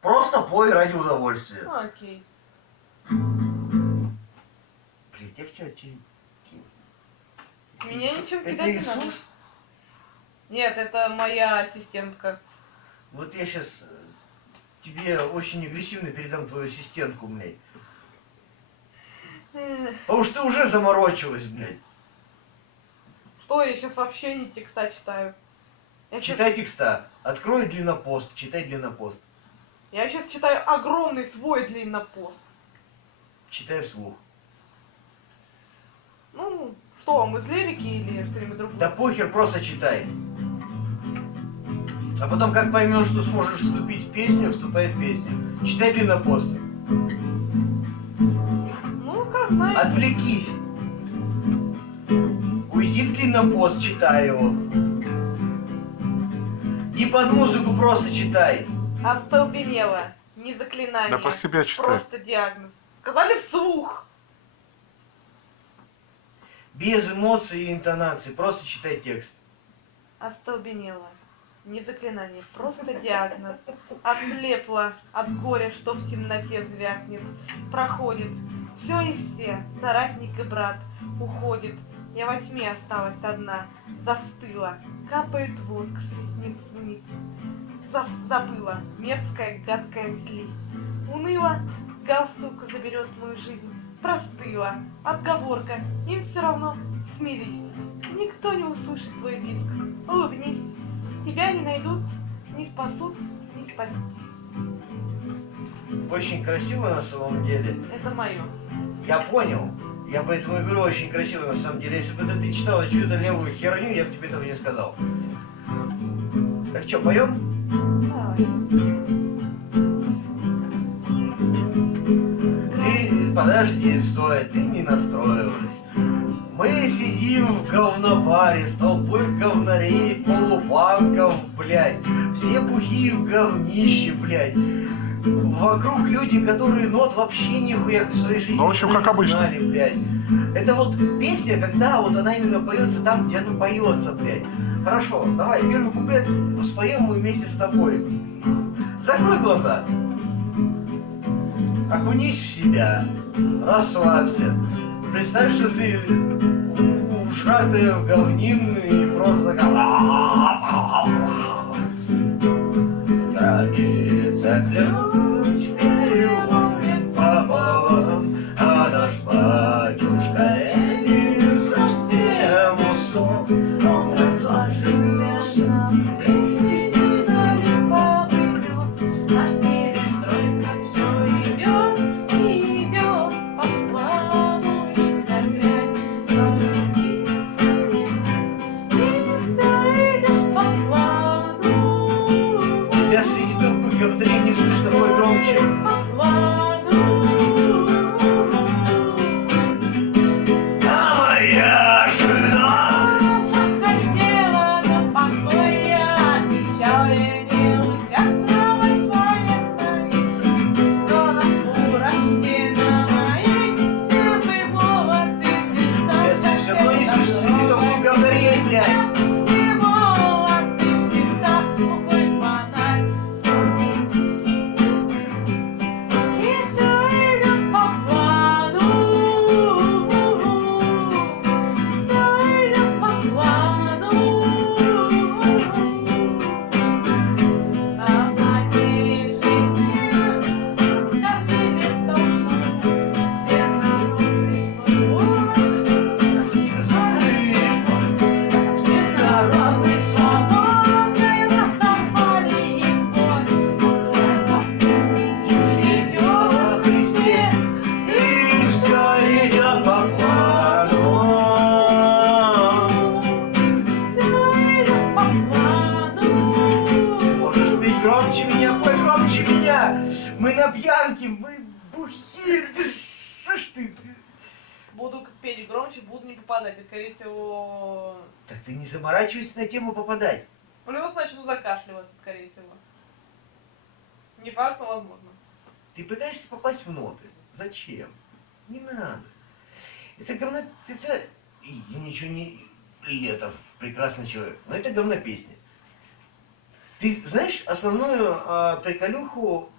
Просто пой ради удовольствия. Окей. Блин, я вчера Меня ничем Это кидать не надо. Иисус? Нет, это моя ассистентка. Вот я сейчас тебе очень агрессивно передам твою ассистентку, блядь. Потому что ты уже заморочилась, блядь. Что, я сейчас вообще не текста читаю. Читай текста. Открой длиннопост, читай длиннопост. Я сейчас читаю огромный свой длиннопост. Читай вслух. Ну, что, вам из лирики или что-нибудь другое? Да похер, просто читай. А потом, как поймешь, что сможешь вступить в песню, вступай в песню. Читай длиннопост. Ну, как знаете. Отвлекись. Уйди в длиннопост, читай его. Не под музыку, просто читай. Остолбенела. Не заклинание. Да про себя читай. Просто диагноз. Сказали вслух. Без эмоций и интонаций, просто читай текст. Остолбенела. Не заклинание, просто диагноз. Ослепла от горя, что в темноте звякнет. Проходит все и все, соратник и брат. Уходит, я во тьме осталась одна. Застыла, капает воск с ресниц вниз. Забыла, мерзкая гадкая слизь. Уныла, галстук заберет мою жизнь. Простыла, отговорка, им все равно, смирись. Никто не услышит твой визг, улыбнись. Тебя не найдут, не спасут, не спастись. Очень красиво на самом деле. Это мое. Я понял. Я поэтому и говорю, очень красиво на самом деле. Если бы ты читала чью-то левую херню, я бы тебе этого не сказал. Так что, поем? Давай. Ты подожди, стой, ты не настроилась. Мы сидим в говнобаре с толпой говнарей, полупанков, блядь. Все бухие в говнище, блядь. Вокруг люди, которые нот вообще нихуя в своей жизни ну, в общем, не как обычно. знали, блядь. Это вот песня, когда вот она именно поется там, где она поется, блядь. Хорошо, давай, первый куплет споем мы вместе с тобой. Закрой глаза. Окунись в себя. Расслабься. Представь, что ты ушатая в говнину и просто как... Граница ключ переломит пополам, а наш батюшка Ленин совсем уснул. Он разложился, льдинами поплывет, а перестройка все идет и идет по плану из-за грязи голубей. И все идет по плану. Тебя среди толпы говнарей не слышно, мой громче. А моя жена хотела на покое, обещала не участвовать в поездке. Но на курочке на моей серый молот и Я звезда. все равно не слышу среди толпы говнарей, блядь. И молот и звезда, глухой фонарь. И все идет по плану. Все идет по плану. А мои жители кормили толпу. Все народы свой город. Все народы свободны рассыпали их боль. Идет во Христе, И все идет по плану. все идет по плану. Можешь петь громче меня, пой громче меня. Мы на пьянке, мы бухие. Ты что ж ты? Буду петь громче, буду не попадать, и скорее всего... Так ты не заморачивайся на тему попадать. Плюс начну закашливаться, скорее всего. Не факт, но возможно. Ты пытаешься попасть в ноты. Зачем? Не надо. Это говно... Это... Я ничего не... Летов, прекрасный человек. Но это говнопесня. Ты знаешь основную приколюху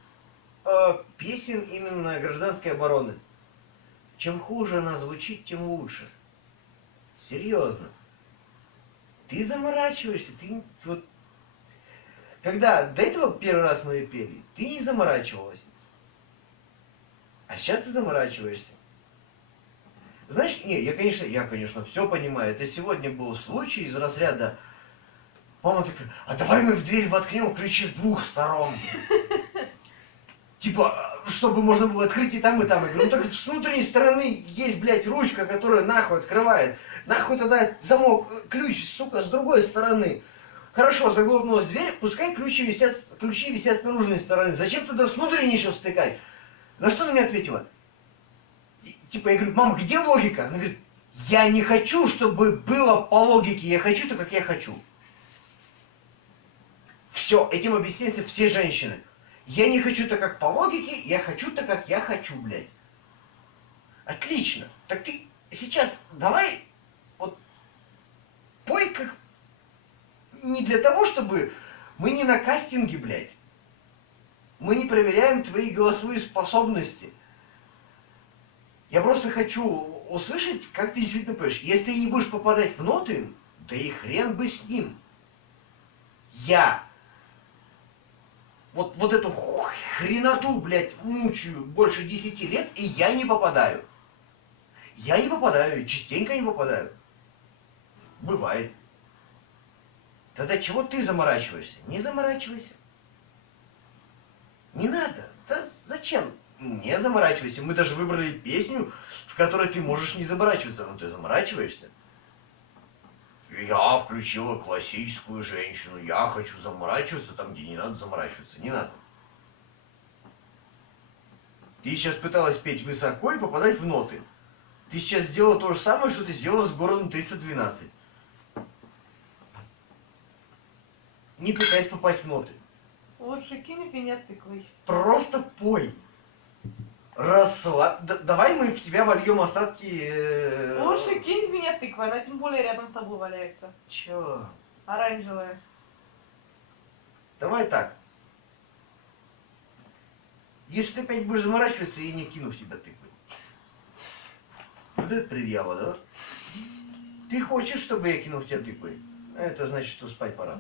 песен именно гражданской обороны. Чем хуже она звучит, тем лучше. Серьезно. Ты заморачиваешься, ты вот... Когда до этого первый раз мы ее пели, ты не заморачивалась. А сейчас ты заморачиваешься. Знаешь, не, я, конечно, все понимаю. Это сегодня был случай из разряда... Мама такая, а давай мы в дверь воткнем ключи с двух сторон. Типа, чтобы можно было открыть и там, и там. Я говорю, ну так с внутренней стороны есть, блядь, ручка, которая нахуй открывает. Нахуй тогда замок, ключ, сука, с другой стороны. Хорошо, заглохнулась дверь, пускай ключи висят с наружной стороны. Зачем тогда с внутренней еще втыкать? На что она мне ответила? Типа, я говорю, мама, где логика? Она говорит, я не хочу, чтобы было по логике, я хочу то, как я хочу. Все, этим объясняются все женщины. Я не хочу так, как по логике, я хочу так, как я хочу, блядь. Отлично. Так ты сейчас давай вот пой как... Не для того, чтобы... Мы не на кастинге, блядь. Мы не проверяем твои голосовые способности. Я просто хочу услышать, как ты действительно поешь. Если ты не будешь попадать в ноты, да и хрен бы с ним. Я вот эту хреноту, блядь, мучаю больше 10 лет, и я не попадаю. Я не попадаю, частенько не попадаю. Бывает. Тогда чего ты заморачиваешься? Не заморачивайся. Не надо. Да зачем? Не заморачивайся. Мы даже выбрали песню, в которой ты можешь не заморачиваться, но ты заморачиваешься. Я включила классическую женщину, я хочу заморачиваться там, где не надо заморачиваться. Не надо. Ты сейчас пыталась петь высоко и попадать в ноты. Ты сейчас сделала то же самое, что ты сделала с городом 312. Не пытайся попасть в ноты. Лучше кинь в меня тыквой. Просто пой. Давай мы в тебя вольем остатки... Лучше кинь в меня тыквой, она тем более рядом с тобой валяется. Чё? Оранжевая. Давай так. Если ты опять будешь заморачиваться, я не кину в тебя тыквой. Вот это предъява, да? Ты хочешь, чтобы я кинул в тебя тыквой? Это значит, что спать пора.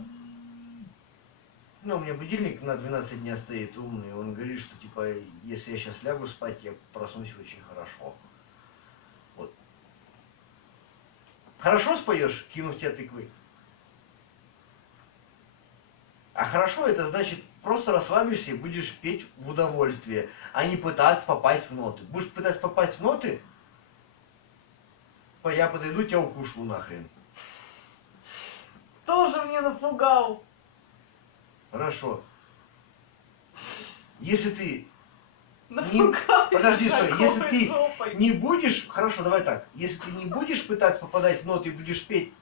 Ну, у меня будильник на 12 дня стоит умный, он говорит, что, типа, если я сейчас лягу спать, я проснусь очень хорошо. Вот. Хорошо споешь, кинув тебя тыквой? А хорошо, это значит, просто расслабишься и будешь петь в удовольствие, а не пытаться попасть в ноты. Будешь пытаться попасть в ноты, я подойду, тебя укушу нахрен. Тоже мне напугал. Хорошо. Если ты... Напугал. Подожди, стой. Если ты жопой. не будешь... Хорошо, давай так. Если ты не будешь пытаться попадать в ноты и будешь петь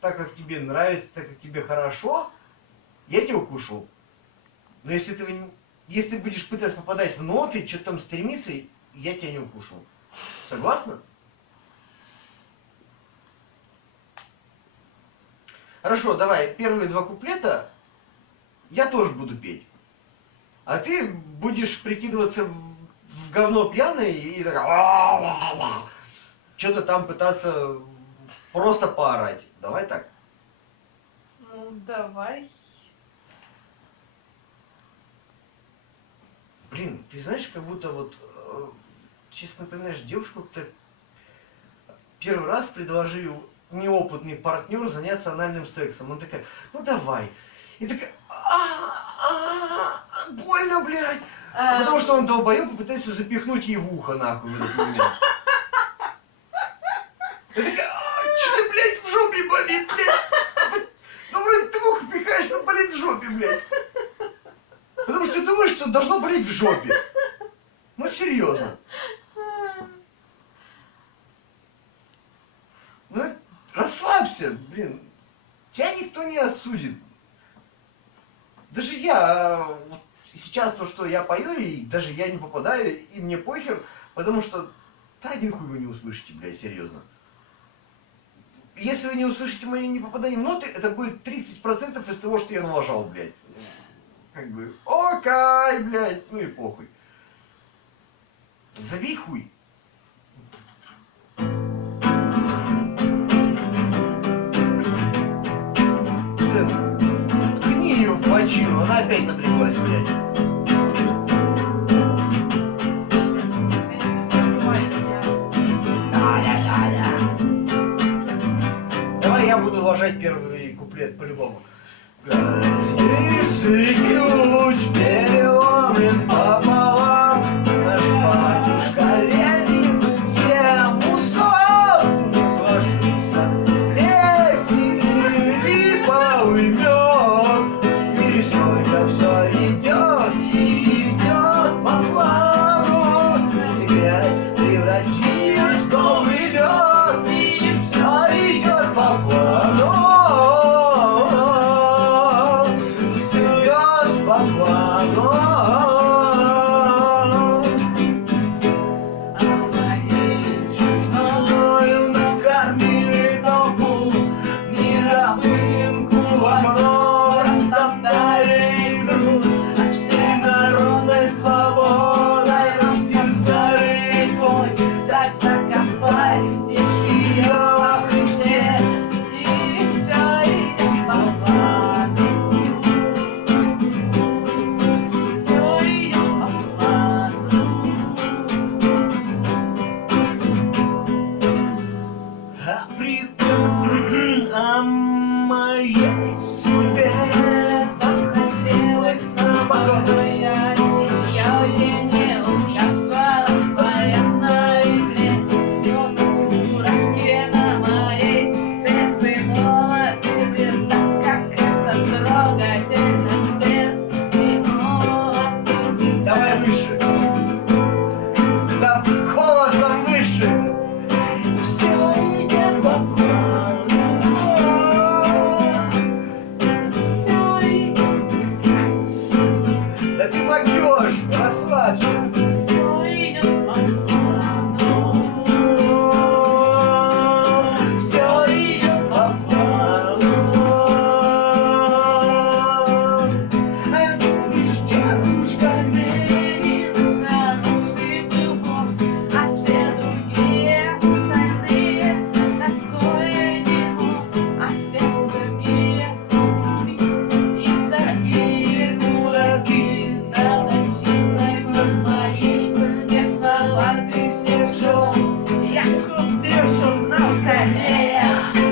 так, как тебе нравится, так, как тебе хорошо, я тебя укушу. Но если ты будешь пытаться попадать в ноты, что-то там стремиться, я тебя не укушу. Согласна? Хорошо, давай, первые два куплета я тоже буду петь. А ты будешь прикидываться в говно пьяный и так что-то там пытаться просто поорать. Давай так. Ну, давай. Блин, ты знаешь, как будто вот, честно напоминаешь девушку, кто первый раз предложил неопытный партнер заняться анальным сексом. Он такая, ну давай. И такая, больно, блядь. Потому что он долбоёб и пытается запихнуть ей в ухо, нахуй, в этот момент. Я такая, что ты, блядь, в жопе болит, блядь? Ну, вроде ты в ухо пихаешь, но болит в жопе, блядь. Потому что ты думаешь, что должно болеть в жопе. Ну, серьезно. Ну, расслабься, блин. Тебя никто не осудит. Даже я, вот сейчас то, что я пою, и даже я не попадаю, и мне похер, потому что, да один хуй вы не услышите, блядь, серьезно. Если вы не услышите мое непопадание в ноты, это будет 30% из того, что я налажал, блядь. Как бы, окей, блядь, ну и похуй. Забей хуй. Ткни ее в бочину, она опять напряглась, блядь. Давай я буду ложать первый куплет по-любому. Гордый ключ переломлен пополам, наш батюшка Ленин всем усом изложился. Плесень липовый мед, в мире столько все идет и идет по плану. Все грязь превратилась в новый лед, и все идет по плану. О моей судьбе захотелось спокойно. Я не участвовала в военной игре, но дурачки на моей цепи молот и вертак, как это трогательно цвет и молот и вертак. Давай выше. Да, голосом выше. Все идет по плану. Всё идет, Да ты могешь, расслабься. всё идет по плану. Все идет по плану. А лишь дедушка Ленин хороший был вождь, а все другие остальные такое дерьмо, а все другие и такие дураки. Надо чистой бумаги, без слова ты всех жёг. Я купился на коне,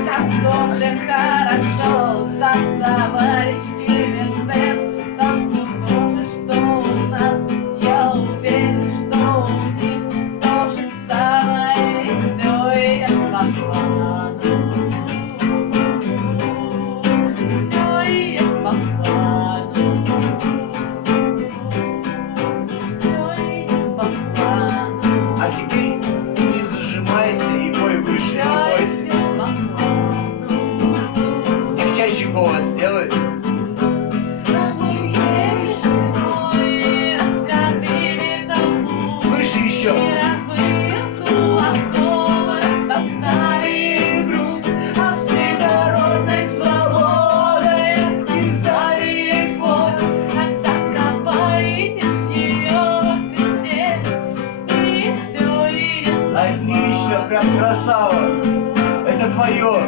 там тоже хорошо, там товарищи винцент, там все то же, что у нас. Я уверен, что у них то же самое, и все идет по плану. Все идет по плану. Все идет по плану. А теперь не зажимайся и пой выше, не Все бойся. идет по плану. Девчачий голос сделай. Выше еще. Отлично, прям красава. Это твое.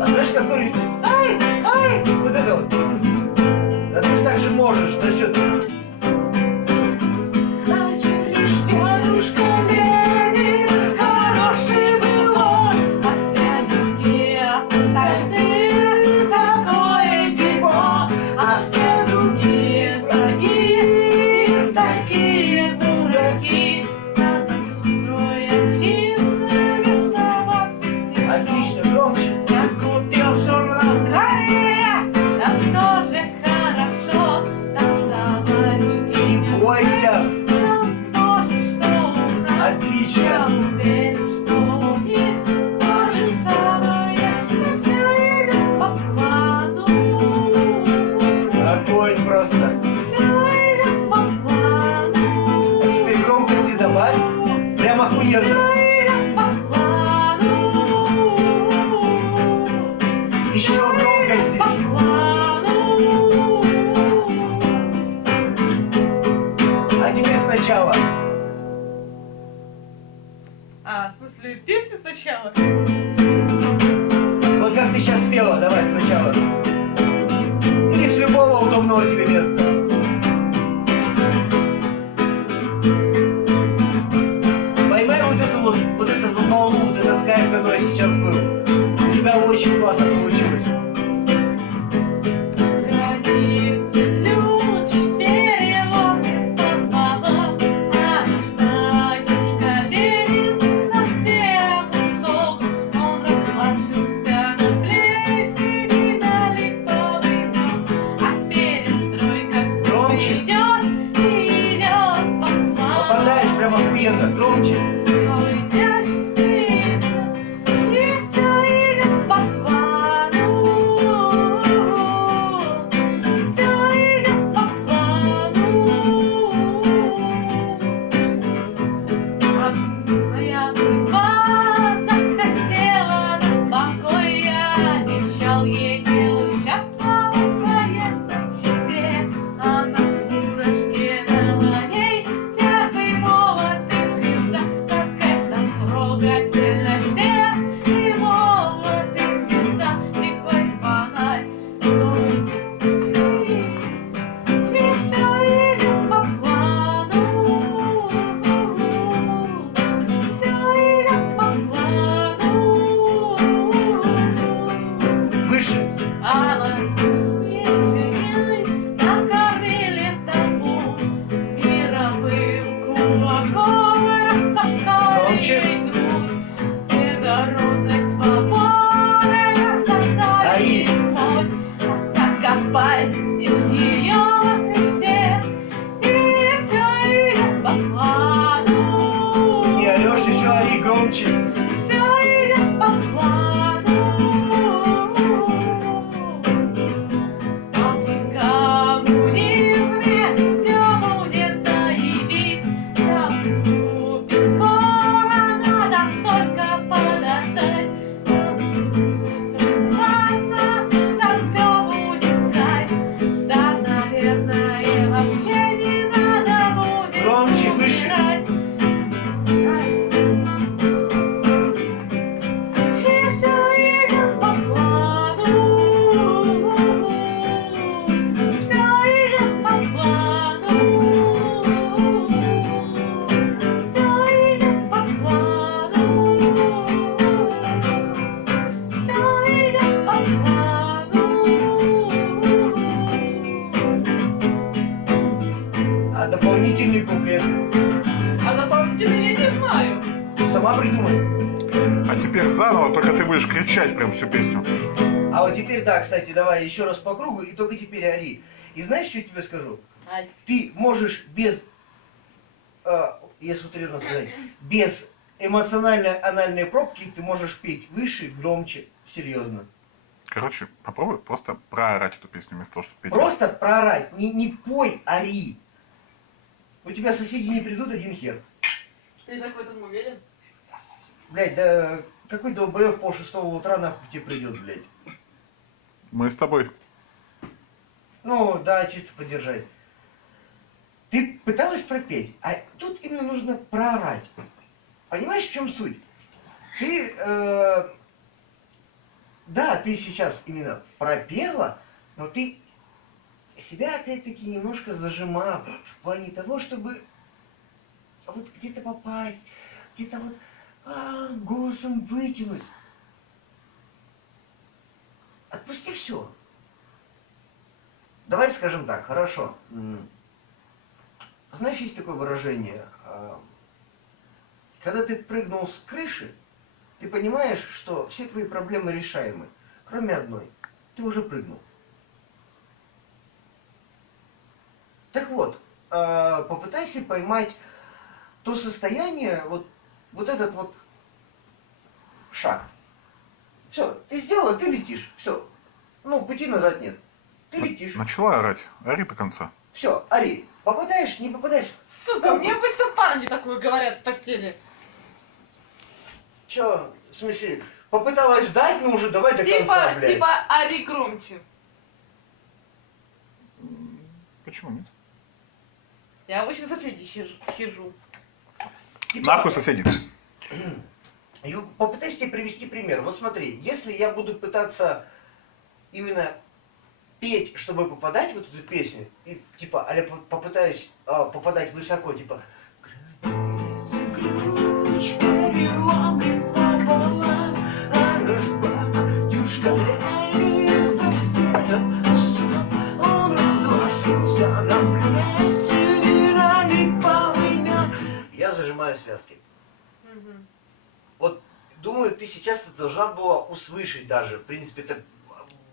А знаешь, какой ритм? Ай, ай, вот это вот. Да ты ж так же можешь, да что ты? Дедушка Ленин хороший был он, а все другие остальные такое дерьмо, а все другие враги такие дураки. Надо строить чистое виноватый. Отлично, громче. Я купил журнал «Корея», там тоже хорошо, там товарищи Не бойся. там тоже, что у нас. Я Отлично. уверен, что у них то же самое, но всё идет по плану. Огонь просто. Всё идет по плану. А теперь громкости добавь. Прям Прям охуенно. Еще громкости. А теперь сначала. А, в смысле, песня сначала? Вот как ты сейчас пела, давай сначала. Или с любого удобного тебе места. Поймай вот эту волну, вот этот кайф, который сейчас был. У тебя очень классно получилось. Попадаешь прям охуенно, громче. Дополнительный куплет. А дополнительный я не знаю. Сама придумай. А теперь заново, только ты будешь кричать прям всю песню. А вот теперь, да, кстати, давай еще раз по кругу, и только теперь ори. И знаешь, что я тебе скажу? Ты можешь без, если утрированно сказать, без эмоциональной анальной пробки, ты можешь петь выше, громче, серьезно. Короче, попробуй просто проорать эту песню вместо того, чтобы петь. Просто проорать, не пой, ори. У тебя соседи не придут, один хер. Ты так в этом уверен? Блядь, да какой долбоёб пол 6 утра нахуй тебе придет, блядь. Мы с тобой. Ну, да, чисто поддержать. Ты пыталась пропеть, а тут именно нужно проорать. Понимаешь, в чем суть? Ты, да, ты сейчас именно пропела, но ты себя опять-таки немножко зажимала в плане того, чтобы вот где-то попасть, где-то вот голосом вытянуть. Отпусти все. Давай скажем так, хорошо. Знаешь, есть такое выражение, когда ты прыгнул с крыши, ты понимаешь, что все твои проблемы решаемы, кроме одной. Ты уже прыгнул. Так вот, попытайся поймать то состояние, вот этот вот шаг. Все, ты сделала, ты летишь. Все. Ну, пути назад нет. Ты летишь. Начала орать. Ори до конца. Все, ори. Попадаешь, не попадаешь. Сука, мне обычно парни такое говорят в постели. Чё, в смысле, попыталась сдать, ну уже давай до конца, блядь. Типа ори громче. Почему нет? Я обычно соседей хижу. Типа, Нахуй соседи. попытайся тебе привести пример. Вот смотри, если я буду пытаться именно петь, чтобы попадать в эту песню, и типа, аля попытаюсь попадать высоко, типа ключ переломлен пополам, а наш батюшка совсем он разложился на плесени, налипал имя. Я зажимаю связки. Мгм. Вот, думаю, ты сейчас это должна была услышать даже. В принципе, это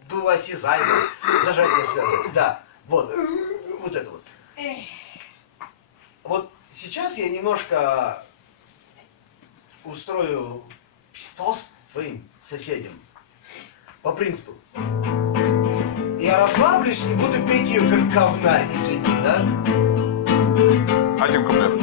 было осязаемо. Зажатие связок. Да, вот. Вот это вот. Эх. Вот сейчас я немножко устрою пиздос твоим соседям. По принципу. Я расслаблюсь и буду петь ее как говнарь, извини, да? Один куплет.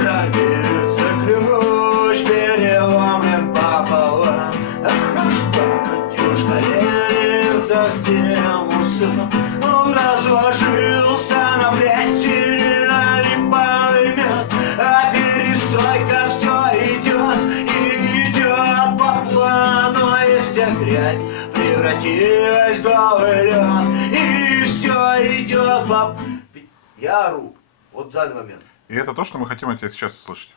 Граница ключ переломлен пополам, а наш батюшка Ленин совсем усох. Он разложился на плесени, налипал и мед, а перестройка все идет и идет по плану, и вся грязь превратилась в голый лед, и все идет по... Я ору, вот в данный момент. И это то, что мы хотим от тебя сейчас услышать.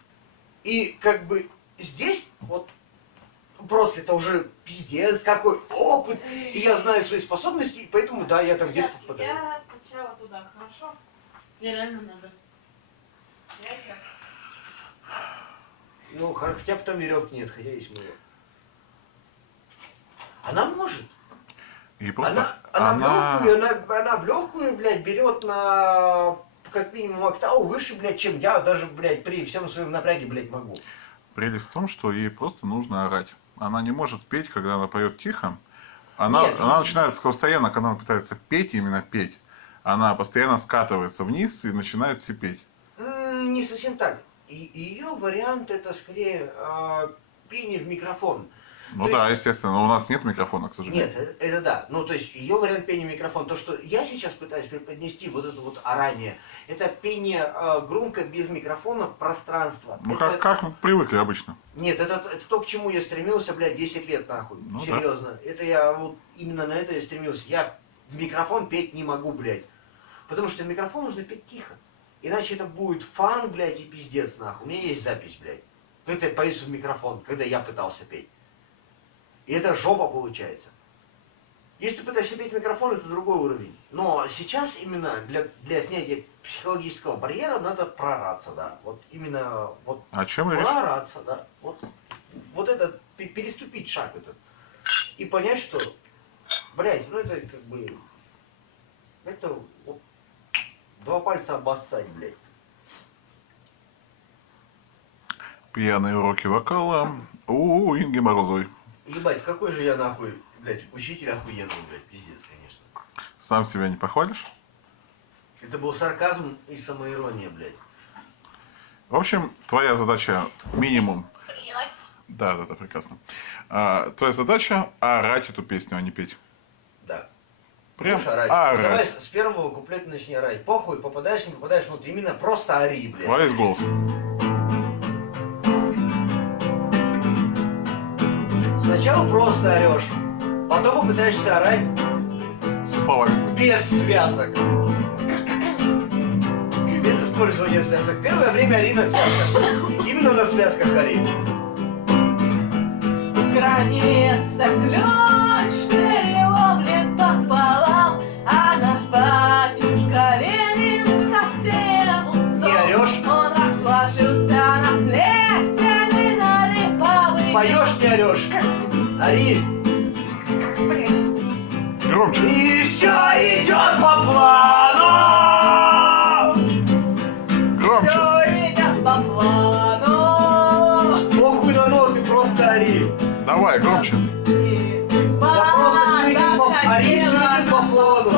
И как бы здесь вот просто это уже пиздец какой опыт, и я знаю свои способности, и поэтому да, я там где-то попадаю. Я сначала туда, хорошо? Мне реально надо. Я сейчас. Ну, хотя бы там веревки нет, хотя есть мыло. Она может. И просто Она в легкую, блядь, берет на как минимум октаву выше, блядь, чем я даже, блядь, при всем своем напряге, блядь, могу. Прелесть в том, что ей просто нужно орать. Она не может петь, когда она поет тихо. Она начинает постоянно, когда она пытается петь, именно петь, она постоянно скатывается вниз и начинает сипеть. Не совсем так. И ее вариант это скорее пение в микрофон. Ну То да, есть... естественно, но у нас нет микрофона, к сожалению. Нет, это да. Ну, то есть ее вариант пения в микрофон. То, что я сейчас пытаюсь преподнести вот это вот орание, это пение громко, без микрофона в пространство. Ну это... как мы привыкли обычно. Нет, это то, к чему я стремился, блядь, 10 лет нахуй. Ну, серьезно. Да. Это я вот именно на это я стремился. Я в микрофон петь не могу, блядь. Потому что в микрофон нужно петь тихо. Иначе это будет фан, блядь, и пиздец, нахуй. У меня есть запись, блядь. Как это поется в микрофон, когда я пытался петь. И это жопа получается. Если ты пытаешься петь в микрофон, это другой уровень. Но сейчас именно для снятия психологического барьера надо проораться, да. Вот именно вот О чем речь? проораться, да. Вот это, переступить шаг этот. И понять, что, блядь, ну это как бы, это вот, 2 пальца обоссать, блядь. Пьяные уроки вокала у Инги Морозовой. Ебать, какой же я нахуй, блядь, учитель охуенный, блядь, пиздец, конечно. Сам себя не похвалишь? Это был сарказм и самоирония, блядь. В общем, твоя задача минимум... Да, прекрасно. Твоя задача орать эту песню, а не петь. Да. Прям Будешь орать. орать. Давай с первого куплета начни орать. Похуй, попадаешь, не попадаешь, вот именно просто ори, блядь. Во весь голос. Сначала просто орешь, потом попытаешься орать Со словами. без связок. Без использования связок. Первое время ори на связках. Именно на связках ори. Граница ключ переломлен пополам, а наш батюшка Ленин совсем усох. Не орешь? Он разложился на плесени, налипал и... Поешь, не орешь. Ори. Блять. Громче. И все идет по плану. Громче. Все идет по плану. Похуй на ноты, просто ори. Давай, громче. Да просто все идет по... Ори, все идет по плану.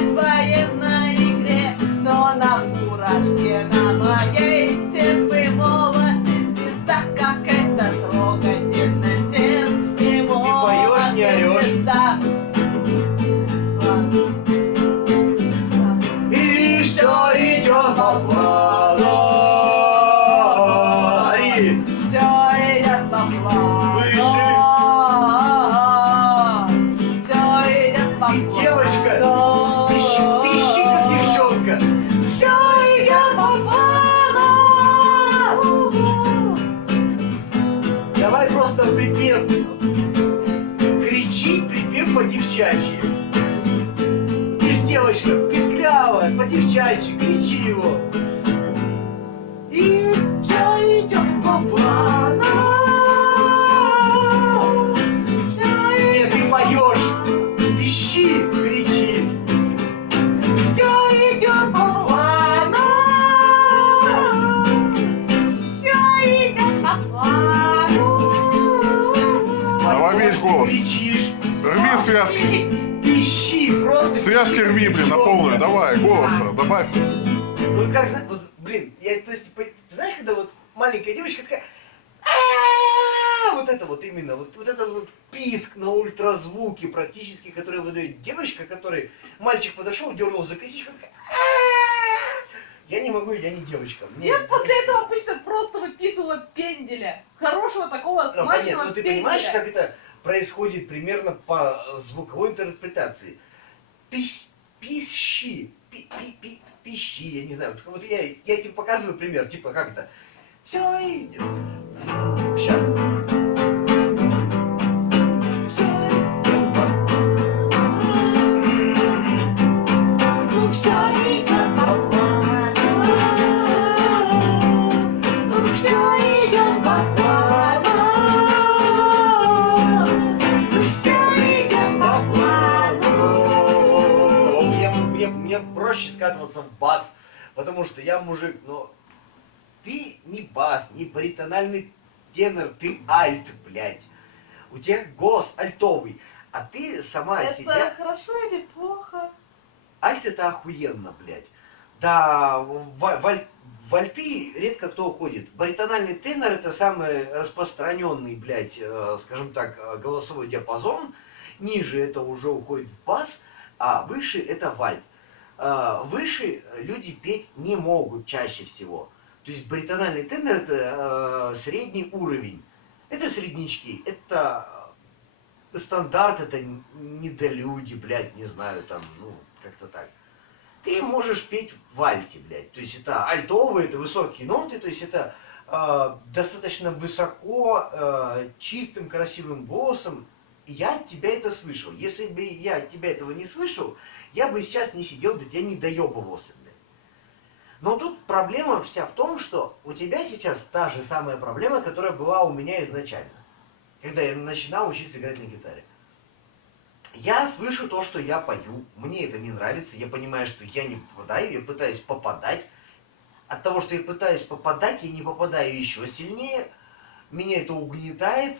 В военной игре, но на фуражке на моей по-девчачьи. Видишь, девочка писклявая, по-девчачьи, кричи его. И все идет по плану. Нет, ты поешь, пищи, кричи. Все идет по плану. Все идет по плану. Давай весь голос. Кричишь. Рви связки. Пищи, просто Связки пищи, рви, блин, на пищи. полную. Давай, голоса, добавь. Ну как знаешь, вот, блин, то есть, ты знаешь, когда вот маленькая девочка такая, «А-а-а!», вот это вот именно, вот это вот писк на ультразвуке практически, который выдает девочка, который мальчик подошел, дернул за косичку, такая, «А-а-а!». Я не могу, я не девочка. Мне... Я после этого обычно просто выписывала пенделя. Хорошего такого Ну, смачного понятно, но ты пенделя. понимаешь, как это происходит примерно по звуковой интерпретации? Пищи, пищи, я не знаю, вот я тебе показываю пример, типа как это? Все идет. Сейчас. Все идет. Ну все идет по плану. Ну все идет по плану. Ну все идет по плану. Мне проще скатываться в бас, потому что я мужик, но ты не бас, не баритональный тенор, ты альт, блядь. У тебя голос альтовый, а ты сама Это себя... хорошо или плохо? Альт это охуенно, блядь. Да, в альты редко кто уходит. Баритональный тенор это самый распространенный, блядь, скажем так, голосовой диапазон. Ниже это уже уходит в бас, а выше это в альт. Выше люди петь не могут чаще всего. То есть баритональный тенор это средний уровень. Это среднячки, это стандарт, это недолюди, блядь, не знаю, там, ну, как-то так. Ты можешь петь в альте, блядь. То есть это альтовые, это высокие ноты, то есть это достаточно высоко, чистым, красивым голосом. И я от тебя это слышал. Если бы я от тебя этого не слышал, я бы сейчас не сидел, до тебя не доебывался, блядь. Но тут проблема вся в том, что у тебя сейчас та же самая проблема, которая была у меня изначально, когда я начинал учиться играть на гитаре. Я слышу то, что я пою, мне это не нравится, я понимаю, что я не попадаю, я пытаюсь попадать. От того, что я пытаюсь попадать, я не попадаю еще сильнее, меня это угнетает,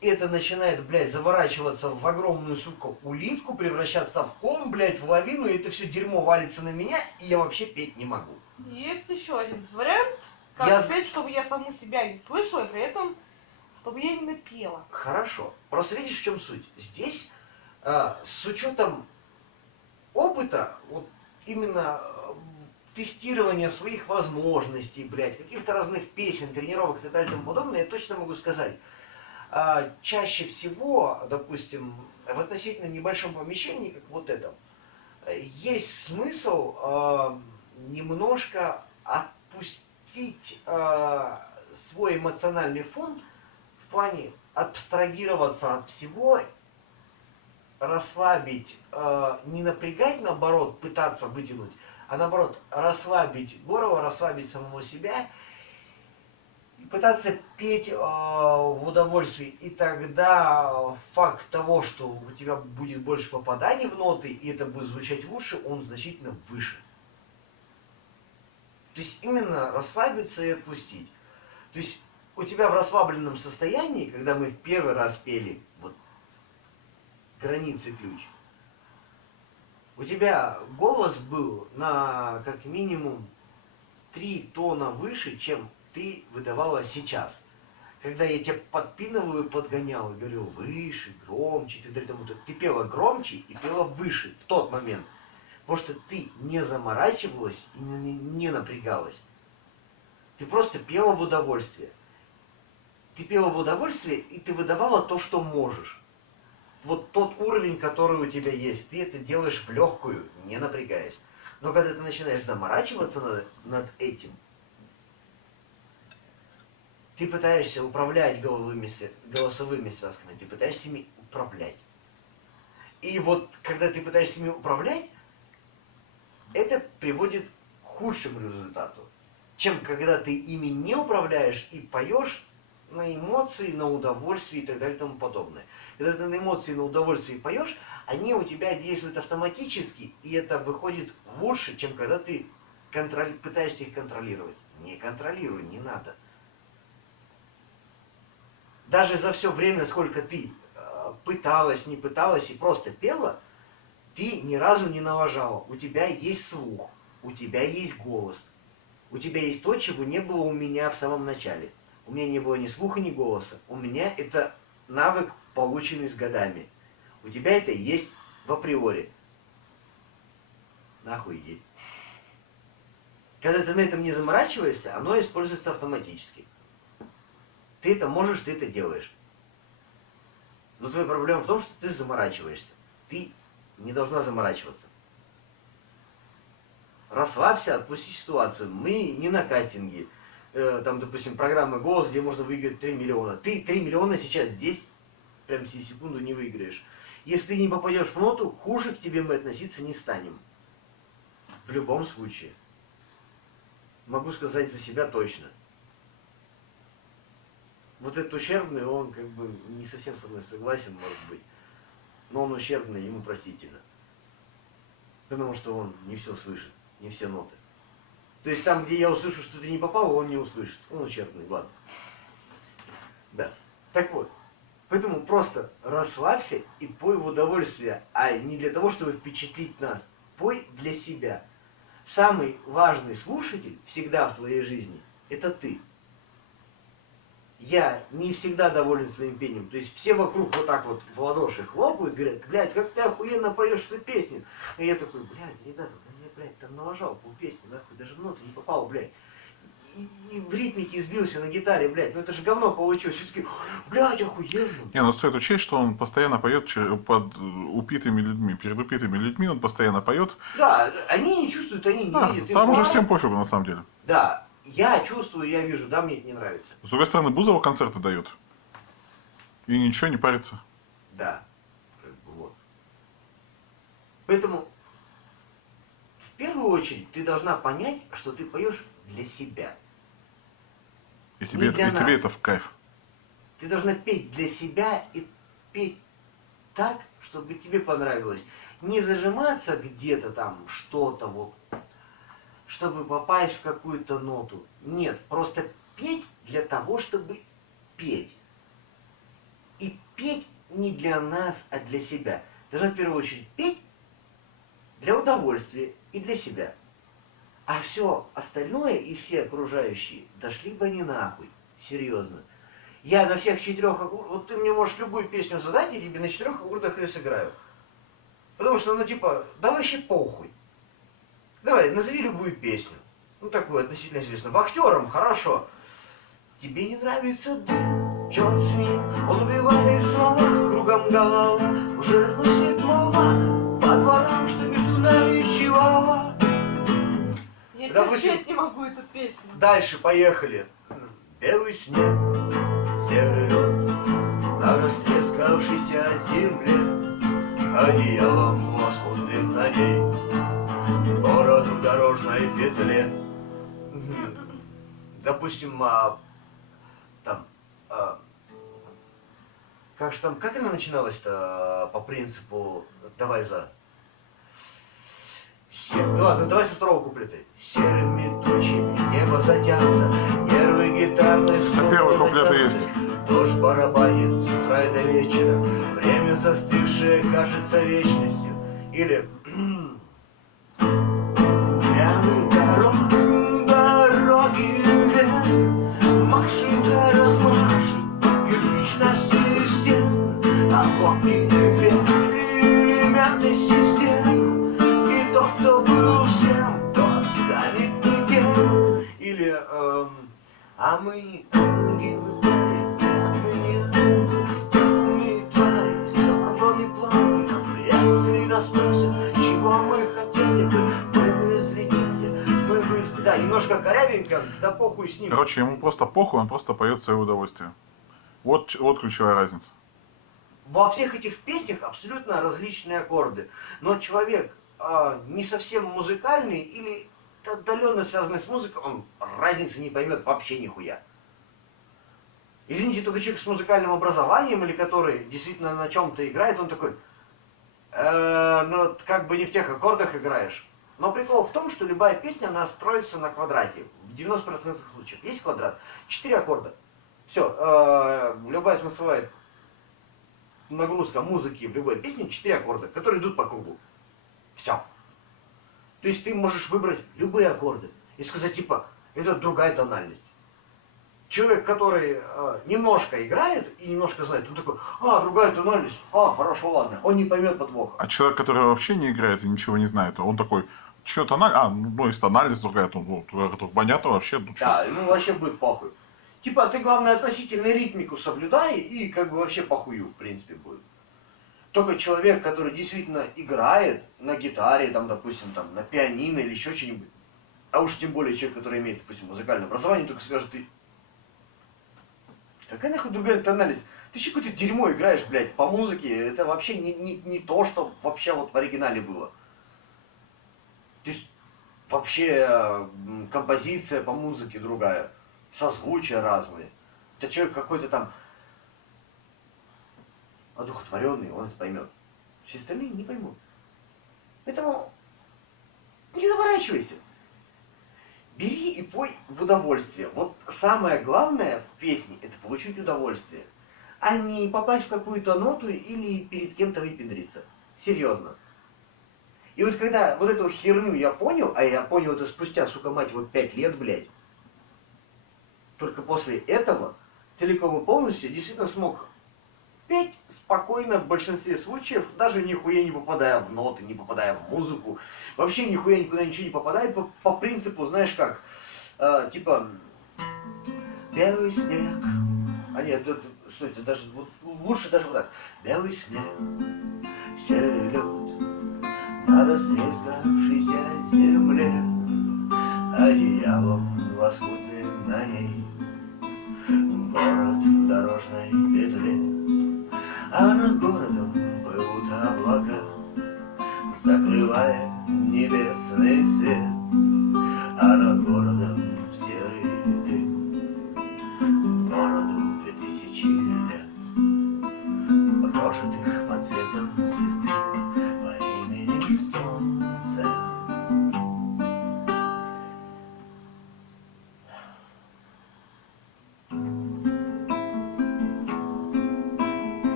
это начинает, блядь, заворачиваться в огромную, сука, улитку, превращаться в ком, блядь, в лавину, и это все дерьмо валится на меня, и я вообще петь не могу. Есть еще один вариант, как Я- спеть, чтобы я саму себя не слышала, и при этом, чтобы я именно пела. Хорошо. Просто видишь, в чем суть? Здесь, с учетом опыта, вот именно тестирования своих возможностей, блядь, каких-то разных песен, тренировок и так далее и тому подобное, я точно могу сказать. Чаще всего, допустим, в относительно небольшом помещении, как вот этом, есть смысл немножко отпустить свой эмоциональный фон в плане абстрагироваться от всего, расслабить, не напрягать, наоборот, пытаться вытянуть, а наоборот, расслабить горло, расслабить самого себя и пытаться петь в удовольствии. И тогда факт того, что у тебя будет больше попаданий в ноты, и это будет звучать лучше, он значительно выше. То есть именно расслабиться и отпустить. То есть у тебя в расслабленном состоянии, когда мы в первый раз пели вот границы ключ, у тебя голос был на как минимум 3 тона выше, чем ты выдавала сейчас. Когда я тебя подпинывал и подгонял, и говорил выше, громче, ты пела громче и пела выше в тот момент. Потому что ты не заморачивалась и не напрягалась. Ты просто пела в удовольствие. Ты пела в удовольствие, и ты выдавала то, что можешь. Вот тот уровень, который у тебя есть, ты это делаешь в легкую, не напрягаясь. Но когда ты начинаешь заморачиваться над этим, ты пытаешься управлять голосовыми связками, ты пытаешься ими управлять. И вот, когда ты пытаешься ими управлять, это приводит к худшему результату, чем когда ты ими не управляешь и поешь на эмоции, на удовольствие и так далее и тому подобное. Когда ты на эмоции, на удовольствие поешь, они у тебя действуют автоматически, и это выходит лучше, чем когда ты пытаешься их контролировать. Не контролируй, не надо. Даже за все время, сколько ты пыталась, не пыталась и просто пела, ты ни разу не налажала. У тебя есть слух, у тебя есть голос, у тебя есть то, чего не было у меня в самом начале. У меня не было ни слуха, ни голоса. У меня это навык, полученный с годами. У тебя это есть в априори. Нахуй иди. Когда ты на этом не заморачиваешься, оно используется автоматически. Ты это можешь, ты это делаешь. Но твоя проблема в том, что ты заморачиваешься. Ты не должна заморачиваться. Расслабься, отпусти ситуацию. Мы не на кастинге. Там, допустим, программа «Голос», где можно выиграть 3 миллиона. Ты 3 миллиона сейчас здесь, прямо сию секунду, не выиграешь. Если ты не попадешь в ноту, хуже к тебе мы относиться не станем. В любом случае. Могу сказать за себя точно. Вот этот ущербный, он как бы не совсем со мной согласен, может быть. Но он ущербный, ему простительно. Потому что он не все слышит, не все ноты. То есть там, где я услышу, что ты не попал, он не услышит. Он ущербный, ладно. Да. Так вот. Поэтому просто расслабься и пой в удовольствие, а не для того, чтобы впечатлить нас. Пой для себя. Самый важный слушатель всегда в твоей жизни – это ты. Я не всегда доволен своим пением. То есть все вокруг вот так вот в ладоши хлопают, говорят: блядь, как ты охуенно поешь эту песню. И я такой: блядь, ребята, я, блядь, там налажал полпесни, нахуй, даже в ноту не попал, блядь. И в ритмике сбился на гитаре, блядь, ну это же говно получилось. Все-таки, блядь, охуенно. Не, ну стоит учесть, что он постоянно поет под упитыми людьми. Перед упитыми людьми он постоянно поет. Да, они не чувствуют, они не видят. Там уже всем пофигу на самом деле. Да, я чувствую, я вижу, да, мне это не нравится. С другой стороны, Бузова концерты дает. И ничего не парится. Да, как бы вот. Поэтому в первую очередь ты должна понять, что ты поешь для себя. И тебе это в кайф. Ты должна петь для себя и петь так, чтобы тебе понравилось. Не зажиматься где-то там, что-то вот, чтобы попасть в какую-то ноту. Нет, просто петь для того, чтобы петь. И петь не для нас, а для себя. Ты должна в первую очередь петь для удовольствия и для себя. А все остальное и все окружающие дошли бы они нахуй. Серьезно. Я на всех 4 аккордах... Вот ты мне можешь любую песню задать, я тебе на 4 аккордах ее сыграю. Потому что, ну типа, да вообще похуй. Давай, назови любую песню. Ну такую относительно известную. Вахтером, хорошо. Тебе не нравится дым, черт с ним. Он убивает слова, кругом голова. Уже разносит молва по дворам, что между нами чего. Я Допустим, терпеть не могу эту песню. Дальше, поехали. Белый снег, серый лед на растрескавшейся земле, одеялом лоскутным на ней, город в дорожной петле. Допустим, там, как она начиналась-то по принципу «давай за»? Ладно, давай со второго куплета. Серыми тучами небо затянуто, нервы гитарные струны. Первый куплет есть. Дождь барабанит с утра и до вечера, время застывшее кажется вечностью. Или дороги вверх, машинка размашет по кирпичности стен, а лодки элементы систем. Тот, кто был всем, тот станет никем. Или, а мы ангелы, а мы не ангелы, темные твари, сорванный план. Если нас спросят, чего мы хотели бы, мы бы взлетели, мы бы взлетели. Да, немножко корявенько, да похуй с ним. Короче, ему просто похуй, он просто поет в свое удовольствие. Вот ключевая разница. во всех этих песнях абсолютно различные аккорды. Но человек не совсем музыкальный или отдаленно связанный с музыкой, он разницы не поймет вообще нихуя. Извините, только человек с музыкальным образованием или который действительно на чем-то играет, он такой, ну как бы не в тех аккордах играешь. Но прикол в том, что любая песня, она строится на квадрате. В 90% случаев есть квадрат, 4 аккорда. Все, любая смысловая нагрузка музыки в любой песне 4 аккорда, которые идут по кругу. Все. То есть ты можешь выбрать любые аккорды и сказать, типа, это другая тональность. Человек, который немножко играет и немножко знает, он такой, другая тональность, хорошо, ладно, он не поймет подвоха. А человек, который вообще не играет и ничего не знает, он такой, что тональность, ну, если тональность другая, то понятно вообще. Ну, да, ему вообще будет похуй. Типа, ты, главное, относительно ритмику соблюдай, и как бы вообще похую, в принципе, будет. Только человек, который действительно играет на гитаре, там, допустим, там, на пианино или еще что-нибудь, а уж тем более человек, который имеет, допустим, музыкальное образование, только скажет, ты... Какая нахуй другая тональность? Ты еще какое-то дерьмо играешь, блядь, по музыке, это вообще не то, что вообще вот в оригинале было. То есть, вообще, композиция по музыке другая, созвучия разные. Это человек какой-то там одухотворенный, он это поймет. Все остальные не поймут. Поэтому не заворачивайся. Бери и пой в удовольствие. Вот самое главное в песне — это получить удовольствие. А не попасть в какую-то ноту или перед кем-то выпендриться. Серьезно. И вот когда вот эту херню я понял, а я понял это спустя, сука мать, вот 5 лет, блядь, только после этого целиком и полностью действительно смог петь спокойно в большинстве случаев, даже нихуя не попадая в ноты, не попадая в музыку, вообще нихуя никуда ничего не попадает, по принципу, знаешь как, типа, белый снег, нет, стойте, даже, вот, лучше даже вот так, белый снег, серый лед, на растрескавшейся земле, одеялом лоскутным на ней, город в дорожной петле. А над городом плывут облака, закрывая небесный свет. А над городом серый дым, городу 2000 лет, прожитых под цветом звезды по имени Солнце.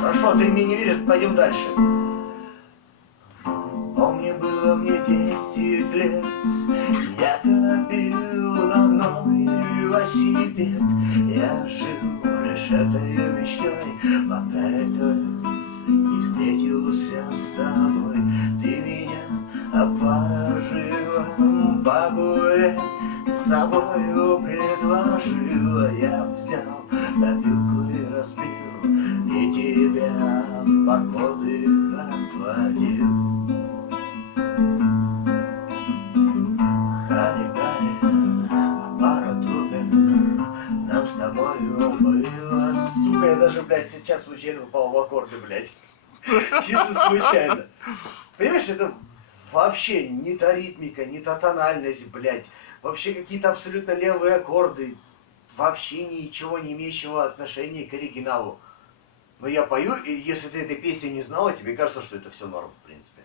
Хорошо, ты мне не веришь, пойдем дальше. Помню, было мне 10 лет, я копил на новый велосипед. Я жил лишь этой мечтой, пока этот раз не встретился с тобой. Ты меня обворожила, погулять с собою предложила. Я взял копилку и разбил, и тебя в походы сводил. Хари-хари, аппаратура, нам с тобою было. Сука, я даже, блядь, сейчас случайно попал в аккорды, блядь. Чисто случайно. Понимаешь, это вообще не та ритмика, не та тональность, блядь. Вообще какие-то абсолютно левые аккорды. Вообще ничего не имеющего отношения к оригиналу. Но я пою, и если ты этой песни не знала, тебе кажется, что это все норм, в принципе.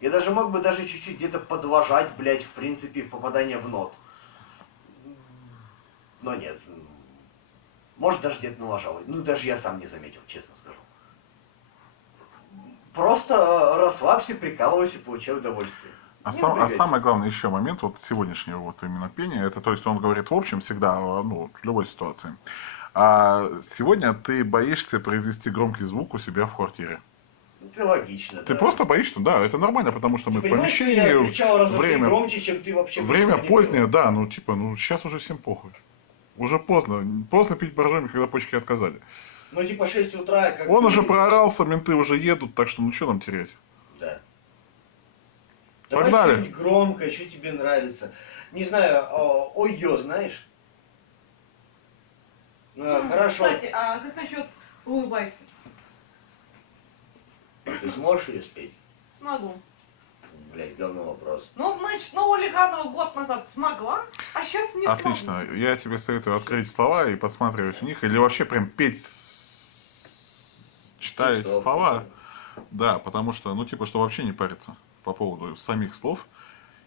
Я даже мог бы даже чуть-чуть где-то подложать, блядь, в принципе, в попадание в нот. Но нет. Может, даже где-то налажал. Ну, даже я сам не заметил, честно скажу. Просто расслабься, прикалывайся, получай удовольствие. А самое главное еще момент вот сегодняшнего вот именно пения, это то есть он говорит в общем всегда, ну, в любой ситуации. А сегодня ты боишься произвести громкий звук у себя в квартире. Это логично, Ты да. просто боишься, да, это нормально, потому что мы в помещении, я кричал раза в три время, громче, чем ты вообще время не позднее, пел. да, ну типа, ну сейчас уже всем похуй. Уже поздно. Поздно пить боржоми, когда почки отказали. Ну типа 6 утра, как Он бы... уже проорался, менты уже едут, так что ну что нам терять? Да. Давай Погнали. что-нибудь громкое, что тебе нравится. Не знаю, ой-ё, знаешь? Хорошо. Кстати, а как насчет улыбайся? Ты сможешь ее спеть? Смогу. Блять, говно вопрос. Ну, значит, Нового Лиганова год назад смогла, а сейчас не Отлично. смогу. Я тебе советую открыть слова и подсматривать в них. Или вообще прям петь, читая эти слова. Да, потому что, ну, типа, что вообще не париться по поводу самих слов.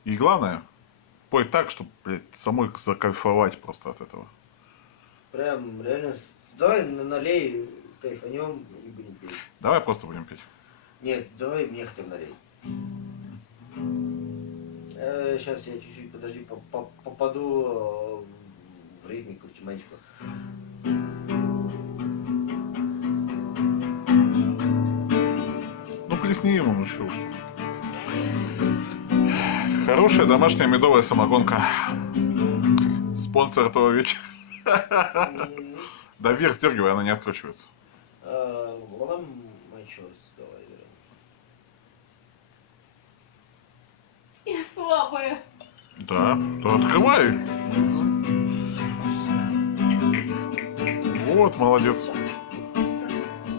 И главное, пой так, чтобы, блядь, самой закайфовать просто от этого. Прям реально. Давай налей, кайфанем и будем петь. Давай просто будем петь. Нет, давай мне хотя бы налей. Сейчас я чуть-чуть, подожди, попаду в ритмику, в тематику. Ну, плесни ему, ну что уж. Хорошая домашняя медовая самогонка. Спонсор этого вечера. Да вверх сдергивай, она не откручивается. Ладно, мочилась, давай. Я слабая. Да, то открывай. Вот, молодец.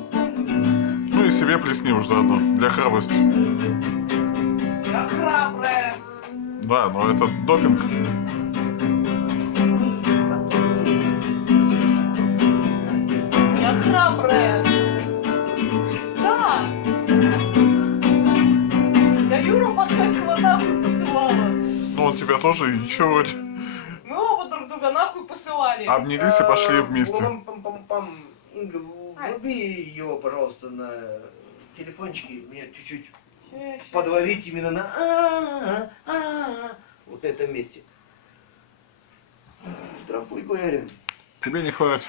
Ну и себе плесни уж заодно, для храбрости. Я храбрая. Да, но это допинг. Я храбрая. Да. Я Юру Подгайского нахуй посылала. Ну он тебя тоже, ничего вроде. Мы оба друг друга нахуй посылали. Обнялись и пошли вместе. Пам-пам-пам-пам. Инга, вруби ее, пожалуйста, на телефончике. Мне чуть-чуть подловить именно на вот этом месте. Штрафуй, боярин. Тебе не хватит.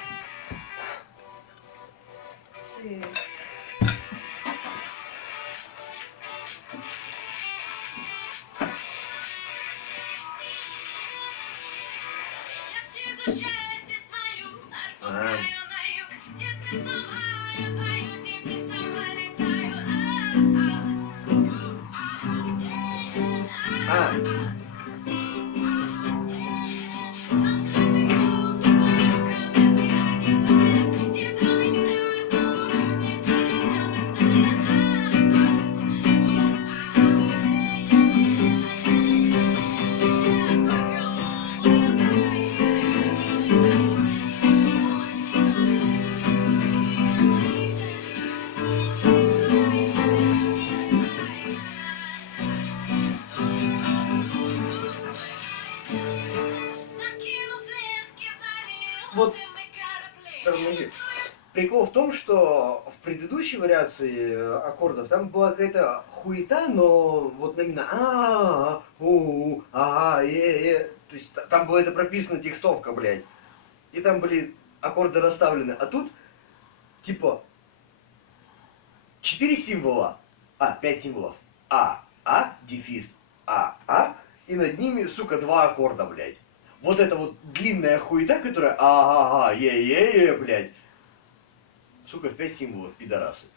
Вот, прикол в том, что в предыдущей вариации аккордов там была какая-то хуета, но вот именно то есть там было это прописано текстовка, блядь. И там были аккорды расставлены. А тут, типа, 4 символа. 5 символов. Дефис, и над ними, сука, 2 аккорда, блядь. Вот эта вот длинная хуета, которая блядь. Сука, в 5 символов, пидорасы.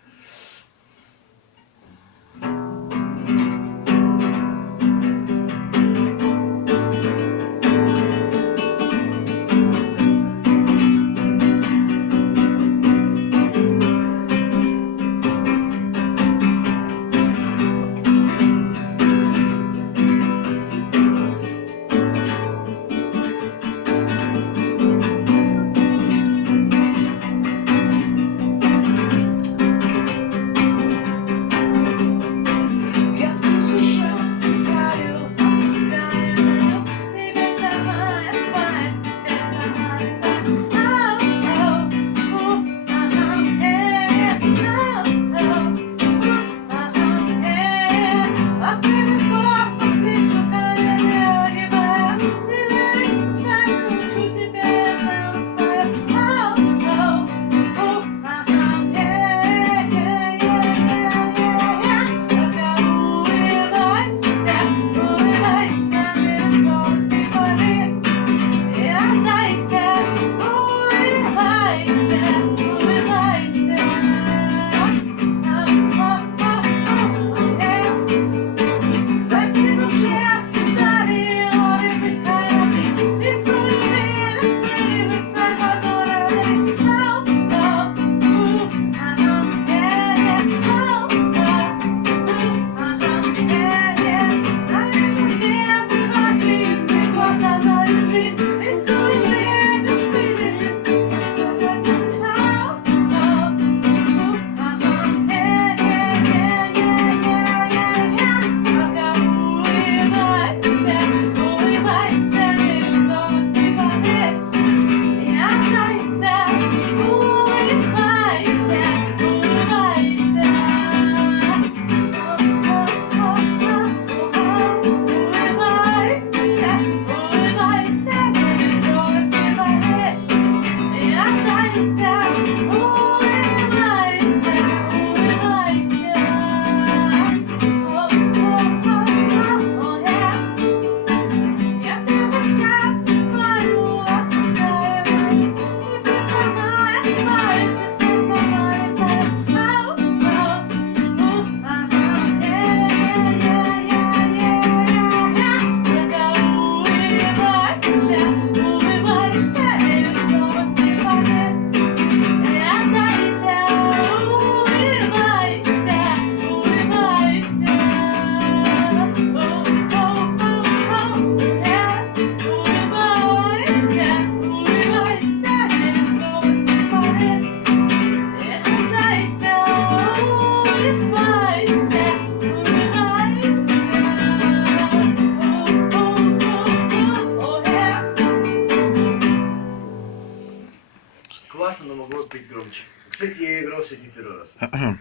классно, но могло петь громче. Кстати, я играл сегодня первый раз.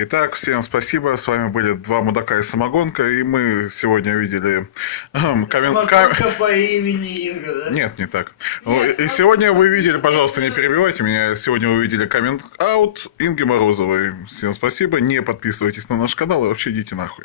Итак, всем спасибо. С вами были два мудака и самогонка. И мы сегодня видели Самогонка по имени Инга, да? Нет, не так. Нет, И сегодня вы видели, пожалуйста, не перебивайте меня. Сегодня вы видели коммент-аут Инги Морозовой. Всем спасибо. Не подписывайтесь на наш канал и вообще идите нахуй.